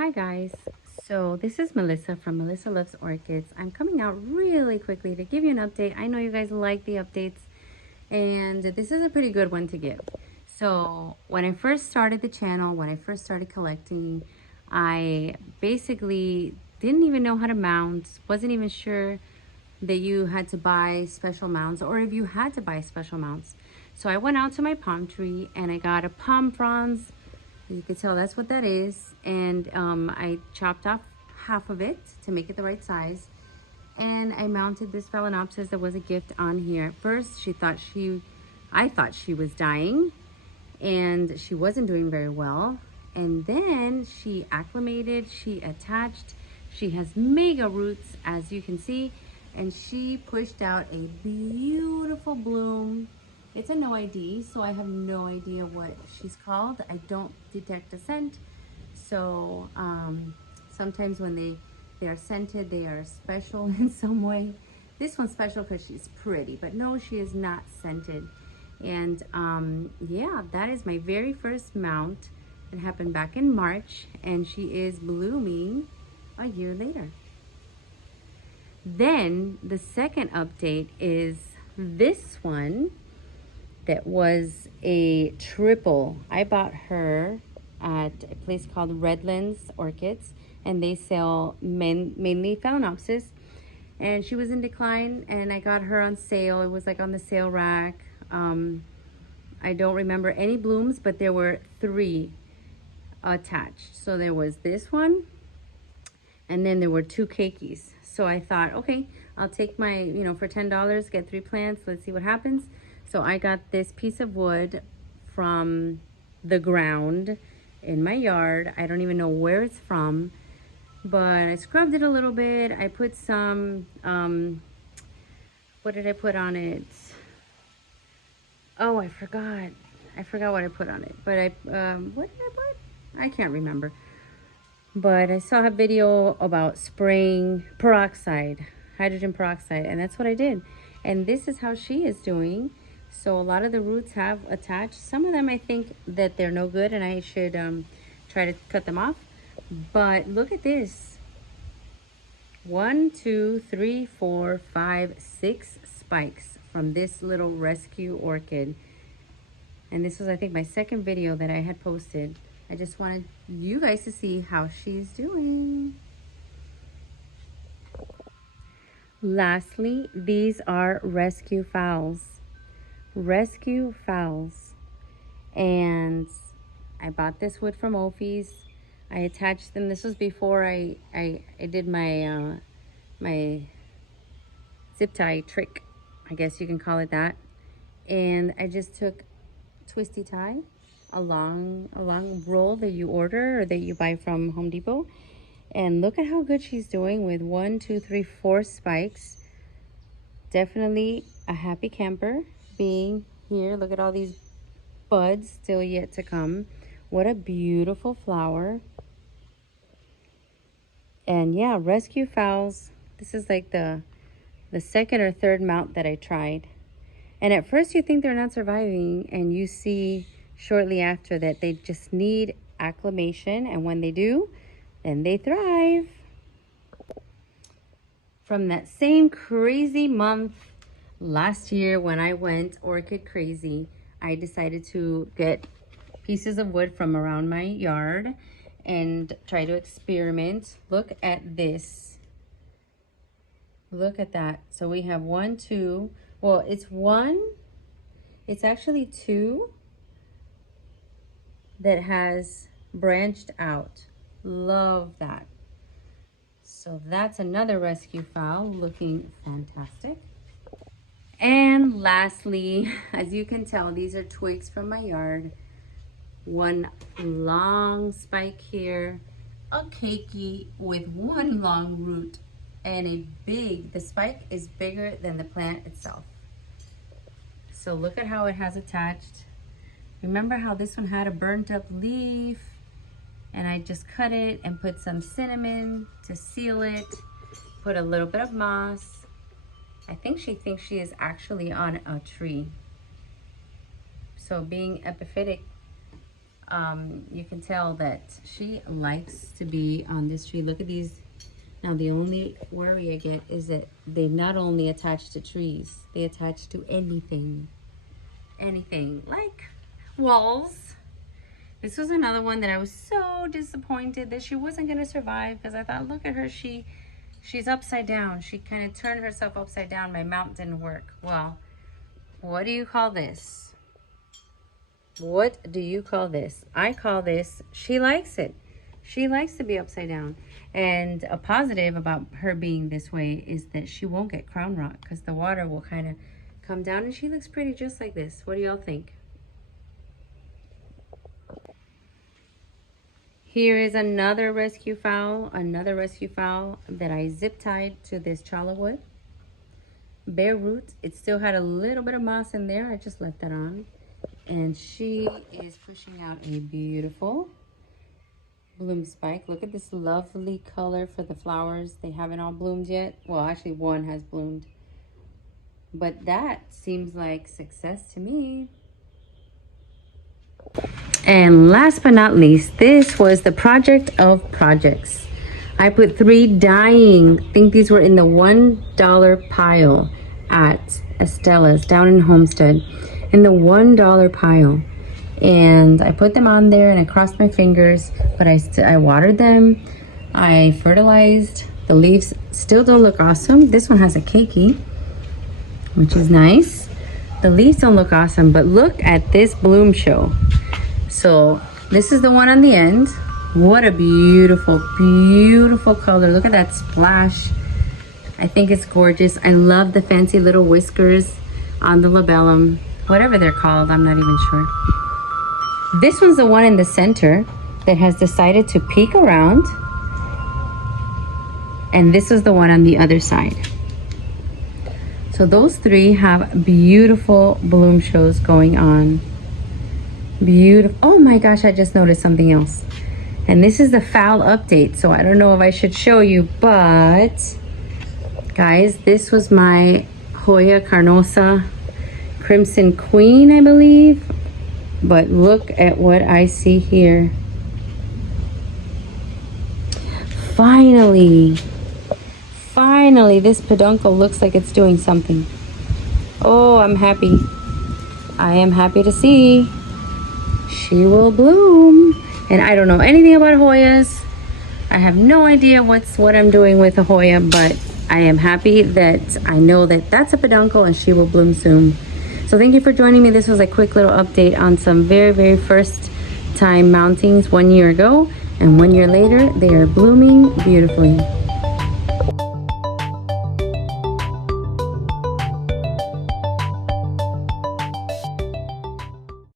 Hi guys, so this is Melissa from Melissa Loves Orchids. I'm coming out really quickly to give you an update. I know you guys like the updates and this is a pretty good one to give. So when I first started the channel, when I first started collecting, I basically didn't even know how to mount, wasn't even sure that you had to buy special mounts or if you had to buy special mounts. So I went out to my palm tree and I got a palm fronds. You can tell that's what that is. And I chopped off half of it to make it the right size. And I mounted this Phalaenopsis that was a gift on here. At first, I thought she was dying and she wasn't doing very well. And then she acclimated, she attached, she has mega roots as you can see, and she pushed out a beautiful bloom. It's a no ID, so I have no idea what she's called. I don't detect a scent. So sometimes when they are scented, they are special in some way. This one's special because she's pretty, but no, she is not scented. And yeah, that is my very first mount. It happened back in March, and she is blooming a year later. Then the second update is this one that was a triple. I bought her at a place called Redlands Orchids, and they sell mainly Phalaenopsis. And she was in decline, and I got her on sale. It was like on the sale rack. I don't remember any blooms, but there were 3 attached. So there was this one, and then there were 2 keikis. So I thought, okay, I'll take my, for $10, get 3 plants. Let's see what happens. So I got this piece of wood from the ground in my yard. I don't even know where it's from, but I scrubbed it a little bit. I put some, what did I put on it? Oh, I forgot. I forgot what I put on it. But what did I put? I can't remember. But I saw a video about spraying peroxide, hydrogen peroxide, and that's what I did. And this is how she is doing. So a lot of the roots have attached. Some of them I think that they're no good and I should try to cut them off. But look at this. 1, 2, 3, 4, 5, 6 spikes from this little rescue orchid. And this was, I think, my second video that I had posted. I just wanted you guys to see how she's doing. Lastly, these are rescue phals. Rescue phals. And I bought this wood from Ophi's. I attached them. This was before I did my my zip tie trick, I guess you can call it that. And I just took twisty tie, a long roll that you order or that you buy from Home Depot. And look at how good she's doing with 1, 2, 3, 4 spikes. Definitely a happy camper being here. Look at all these buds still yet to come. What a beautiful flower. And yeah, rescue phals. This is like the second or third mount that I tried. And at first you think they're not surviving, and you see shortly after that they just need acclimation, and when they do, then they thrive. From that same crazy month last year when I went orchid crazy, I decided to get pieces of wood from around my yard and try to experiment. Look at this. Look at that. So we have 1, 2, well, it's actually 2 that has branched out. Love that. So that's another rescue phal looking fantastic. And lastly, as you can tell, these are twigs from my yard. 1 long spike here, a keiki with 1 long root, and the spike is bigger than the plant itself. So look at how it has attached. Remember how this one had a burnt up leaf, and I just cut it and put some cinnamon to seal it, put a little bit of moss. I think she thinks she is actually on a tree. So being epiphytic, You can tell that she likes to be on this tree. Look at these. Now the only worry I get is that they not only attach to trees, they attach to anything. Anything, like walls. This was another one that I was so disappointed that she wasn't gonna survive, because I thought, look at her, she's upside down. She kind of turned herself upside down. My mount didn't work. Well, what do you call this? What do you call this? I call this, she likes it. She likes to be upside down. And a positive about her being this way is that she won't get crown rot, because the water will kind of come down, and she looks pretty just like this. What do y'all think? Here is another rescue fowl that I zip tied to this Charwood. Bare root. It still had a little bit of moss in there. I just left that on. And she is pushing out a beautiful bloom spike. Look at this lovely color for the flowers. They haven't all bloomed yet. Well, actually one has bloomed. But that seems like success to me. And last but not least, this was the project of projects. I put 3 dying, I think these were in the $1 pile at Estella's down in Homestead. In the $1 pile, and I put them on there and I crossed my fingers, but I watered them, I fertilized. The leaves still don't look awesome. This one has a keiki, which is nice. The leaves don't look awesome, but look at this bloom show. So this is the one on the end. What a beautiful, beautiful color. Look at that splash. I think it's gorgeous. I love the fancy little whiskers on the labellum. Whatever they're called, I'm not even sure. This one's the one in the center that has decided to peek around. And this is the one on the other side. So those 3 have beautiful bloom shows going on. Beautiful. Oh my gosh, I just noticed something else. And this is the fowl update. So I don't know if I should show you, but guys, this was my Hoya carnosa Crimson Queen, I believe. But look at what I see here. Finally, this peduncle looks like it's doing something. Oh, I'm happy. I am happy to see. She will bloom. And I don't know anything about Hoyas. I have no idea what I'm doing with a Hoya, but I am happy that I know that that's a peduncle and she will bloom soon. So thank you for joining me. This was a quick little update on some very, very first time mountings 1 year ago. And 1 year later, they are blooming beautifully.